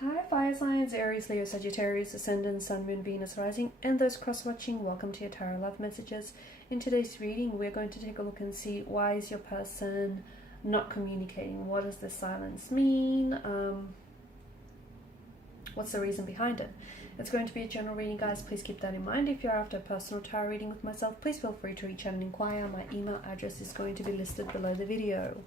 Hi, fire signs, Aries, Leo, Sagittarius, Ascendant, Sun, Moon, Venus, Rising, and those cross-watching. Welcome to your Tarot Love Messages. In today's reading, we're going to take a look and see why is your person not communicating? What does this silence mean? What's the reason behind it? It's going to be a general reading, guys. Please keep that in mind. If you're after a personal tarot reading with myself, please feel free to reach out and inquire. My email address is going to be listed below the video.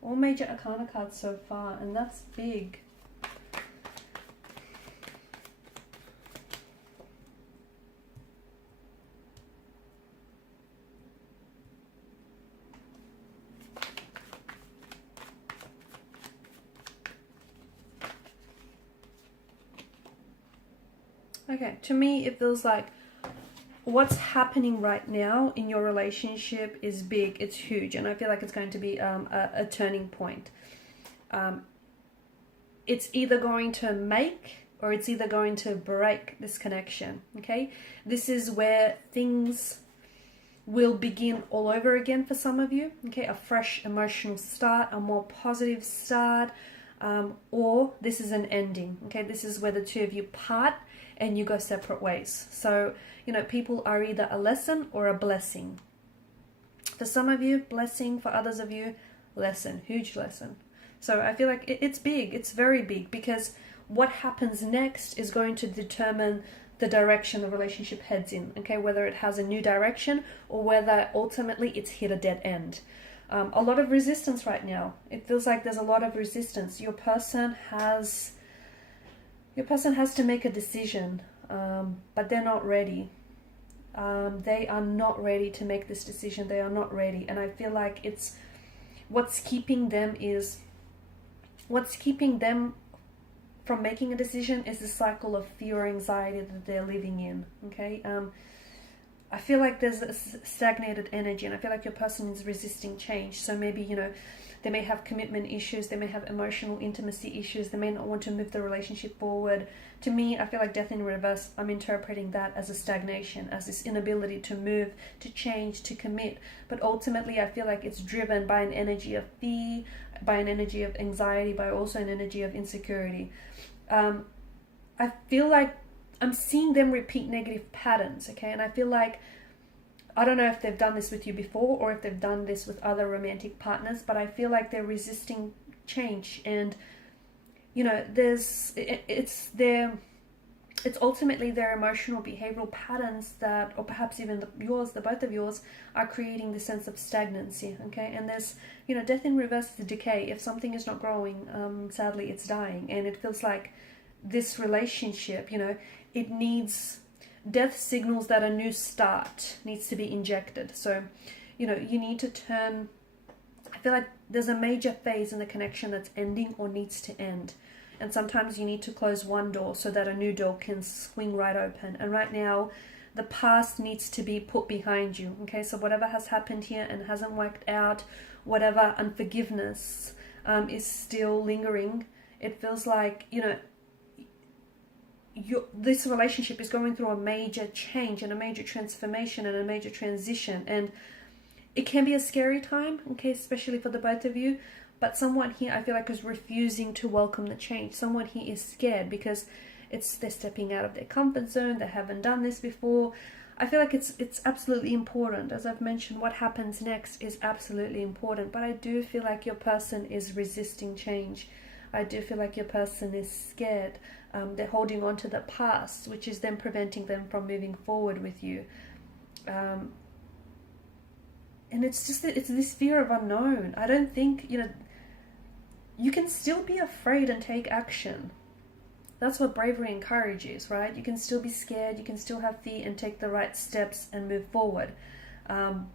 All major arcana cards so far, and that's big. Okay, to me it feels like what's happening right now in your relationship is big, it's huge, and I feel like it's going to be a turning point. It's either going to make or it's either going to break this connection, okay? This is where things will begin all over again for some of you, okay? A fresh emotional start, a more positive start, or this is an ending, okay? This is where the two of you part and you go separate ways. So, you know, people are either a lesson or a blessing. For some of you, blessing. For others of you, lesson, huge lesson. So I feel like it's big, it's very big, because what happens next is going to determine the direction the relationship heads in, okay? Whether it has a new direction or whether ultimately it's hit a dead end. A lot of resistance right now. It feels like there's a lot of resistance. Your person has to make a decision, but they're not ready. They are not ready to make this decision. They are not ready. And I feel like it's what's keeping them from making a decision is the cycle of fear or anxiety that they're living in. Okay. I feel like there's a stagnated energy, and I feel like your person is resisting change. So maybe, you know, they may have commitment issues, they may have emotional intimacy issues, they may not want to move the relationship forward. To me, I feel like death in reverse, I'm interpreting that as a stagnation, as this inability to move, to change, to commit. But ultimately, I feel like it's driven by an energy of fear, by an energy of anxiety, by also an energy of insecurity. I feel like I'm seeing them repeat negative patterns, okay? And I feel like, I don't know if they've done this with you before or if they've done this with other romantic partners, but I feel like they're resisting change. And, you know, it's ultimately their emotional behavioral patterns that, or perhaps even the both of yours, are creating the sense of stagnancy, okay? And there's, you know, death in reverse is decay. If something is not growing, sadly, it's dying. And it feels like this relationship, you know, it needs... Death signals that a new start needs to be injected. So, you know, you need to turn... I feel like there's a major phase in the connection that's ending or needs to end. And sometimes you need to close one door so that a new door can swing right open. And right now, the past needs to be put behind you. Okay, so whatever has happened here and hasn't worked out, whatever unforgiveness is still lingering, it feels like, you know, this relationship is going through a major change and a major transformation and a major transition, and it can be a scary time, okay, especially for the both of you. But someone here, I feel like, is refusing to welcome the change. Someone here is scared because they're stepping out of their comfort zone. They haven't done this before. I feel like it's absolutely important. As I've mentioned, what happens next is absolutely important. But I do feel like your person is resisting change. I do feel like your person is scared. They're holding on to the past, which is then preventing them from moving forward with you. And it's this fear of unknown. I don't think, you know, you can still be afraid and take action. That's what bravery and courage is, right? You can still be scared, you can still have fear and take the right steps and move forward. But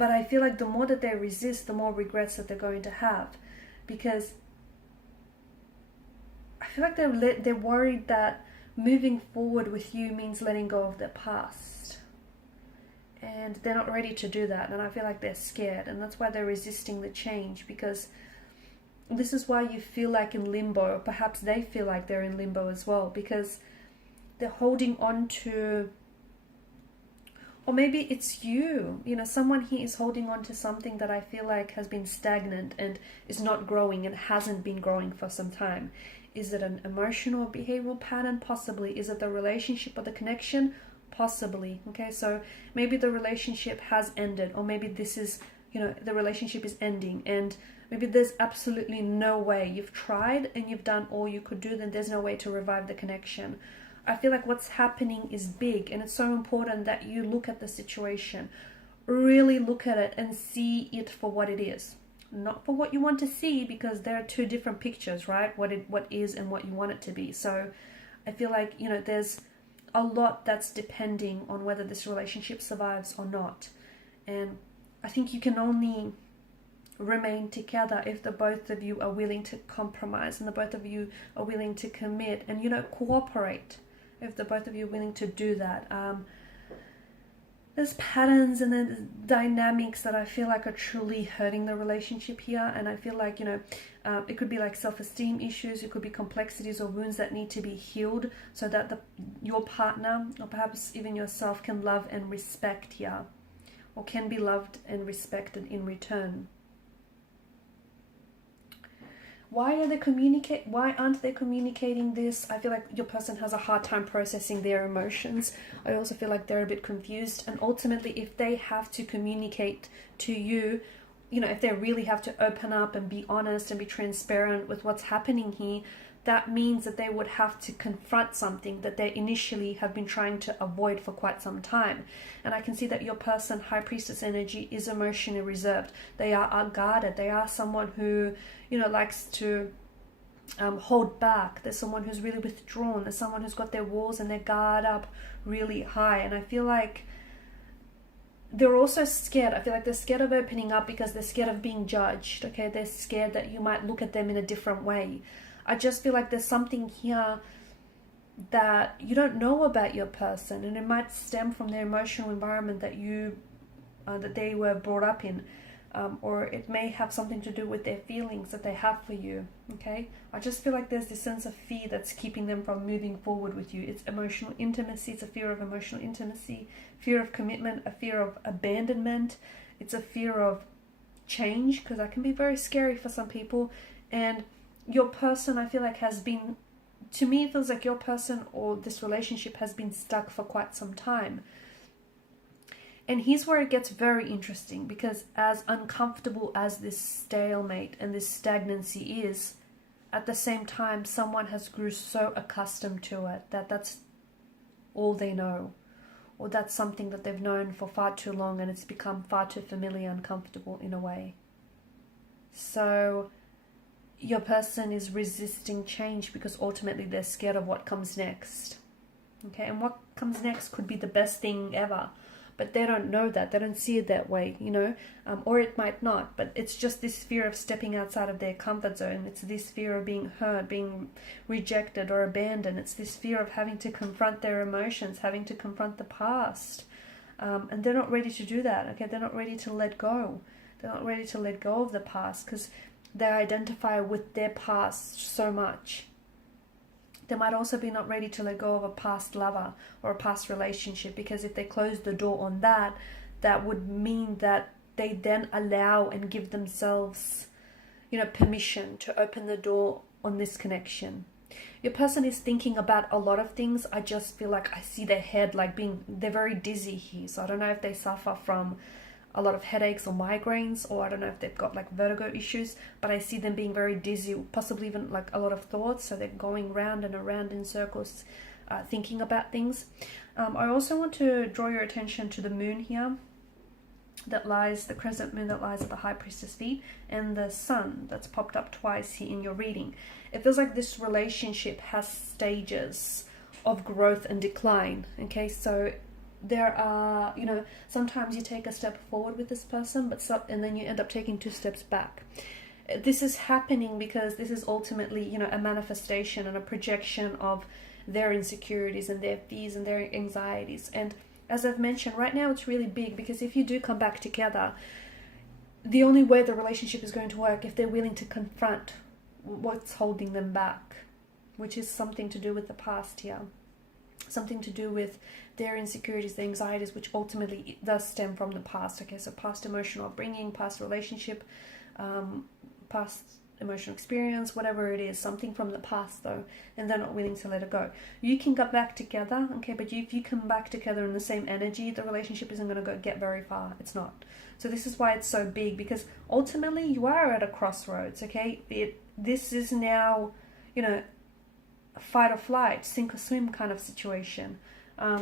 I feel like the more that they resist, the more regrets that they're going to have. Because feel like they're worried that moving forward with you means letting go of their past. And they're not ready to do that. And I feel like they're scared. And that's why they're resisting the change, because this is why you feel like in limbo, or perhaps they feel like they're in limbo as well, because they're holding on to, or maybe it's you, someone here is holding on to something that I feel like has been stagnant and is not growing and hasn't been growing for some time. Is it an emotional or behavioral pattern? Possibly. Is it the relationship or the connection? Possibly. Okay, so maybe the relationship has ended, or maybe this is, the relationship is ending, and maybe there's absolutely no way. You've tried and you've done all you could do, then there's no way to revive the connection. I feel like what's happening is big, and it's so important that you look at the situation, really look at it and see it for what it is. Not for what you want to see, because there are two different pictures, right? What is and what you want it to be. So I feel like, there's a lot that's depending on whether this relationship survives or not. And I think you can only remain together if the both of you are willing to compromise, and the both of you are willing to commit and, cooperate. If the both of you are willing to do that. There's patterns and then dynamics that I feel like are truly hurting the relationship here. And I feel like, it could be like self-esteem issues. It could be complexities or wounds that need to be healed, so that your partner, or perhaps even yourself, can love and respect here, or can be loved and respected in return. Why aren't they communicating this? I feel like your person has a hard time processing their emotions. I also feel like they're a bit confused. And ultimately, if they have to communicate to you, if they really have to open up and be honest and be transparent with what's happening here, that means that they would have to confront something that they initially have been trying to avoid for quite some time. And I can see that your person, High Priestess energy, is emotionally reserved. They are guarded. They are someone who, likes to hold back. There's someone who's really withdrawn. There's someone who's got their walls and their guard up really high. And I feel like they're also scared. I feel like they're scared of opening up because they're scared of being judged. Okay, they're scared that you might look at them in a different way. I just feel like there's something here that you don't know about your person, and it might stem from their emotional environment that they were brought up in, or it may have something to do with their feelings that they have for you. Okay, I just feel like there's this sense of fear that's keeping them from moving forward with you. It's emotional intimacy. It's a fear of emotional intimacy, fear of commitment, a fear of abandonment. It's a fear of change, because that can be very scary for some people. And your person, I feel like, to me, it feels like your person or this relationship has been stuck for quite some time. And here's where it gets very interesting, because as uncomfortable as this stalemate and this stagnancy is, at the same time, someone has grew so accustomed to it that that's all they know, or that's something that they've known for far too long, and it's become far too familiar and comfortable in a way. So your person is resisting change because ultimately they're scared of what comes next. Okay, and what comes next could be the best thing ever, but they don't know that. They don't see it that way, or it might not, but it's just this fear of stepping outside of their comfort zone. It's this fear of being hurt, being rejected or abandoned. It's this fear of having to confront their emotions, having to confront the past, and they're not ready to do that. Okay, they're not ready to let go. They're not ready to let go of the past because they identify with their past so much. They might also be not ready to let go of a past lover or a past relationship, because if they close the door on that, that would mean that they then allow and give themselves, permission to open the door on this connection. Your person is thinking about a lot of things. I just feel like I see their head they're very dizzy here. So I don't know if they suffer from a lot of headaches or migraines, or I don't know if they've got vertigo issues, but I see them being very dizzy, possibly even a lot of thoughts, so they're going round and around in circles, thinking about things. I also want to draw your attention to the moon here, the crescent moon that lies at the High Priestess feet, and the sun that's popped up twice here in your reading. It feels like this relationship has stages of growth and decline. Okay, so there are, sometimes you take a step forward with this person, and then you end up taking 2 steps back. this is happening because this is ultimately, you know, a manifestation and a projection of their insecurities and their fears and their anxieties. And as I've mentioned, right now it's really big, because if you do come back together, the only way the relationship is going to work if they're willing to confront what's holding them back, which is something to do with the past here, something to do with their insecurities, their anxieties, which ultimately does stem from the past. Okay, so past emotional upbringing, past relationship, past emotional experience, whatever it is, something from the past though, and they're not willing to let it go. You can get back together, okay, but if you come back together in the same energy, the relationship isn't going to get very far. It's not. So this is why it's so big, because ultimately you are at a crossroads, okay? This is now, you know, a fight or flight, sink or swim kind of situation.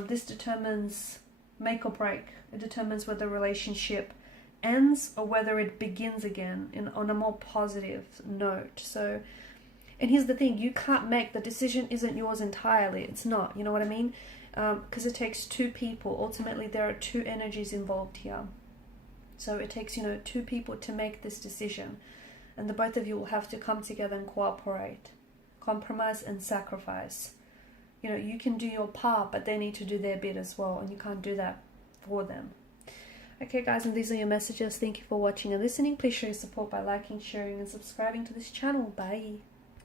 This determines make or break. It determines whether the relationship ends or whether it begins again on a more positive note. So, and here's the thing, you can't make, the decision isn't yours entirely. It's not, you know what I mean? Because it takes two people. Ultimately, there are two energies involved here. So it takes, you know, two people to make this decision. And the both of you will have to come together and cooperate, compromise and sacrifice. You know, you can do your part, but they need to do their bit as well, and you can't do that for them. Okay guys, and these are your messages. Thank you for watching and listening. Please show your support by liking, sharing and subscribing to this channel. Bye.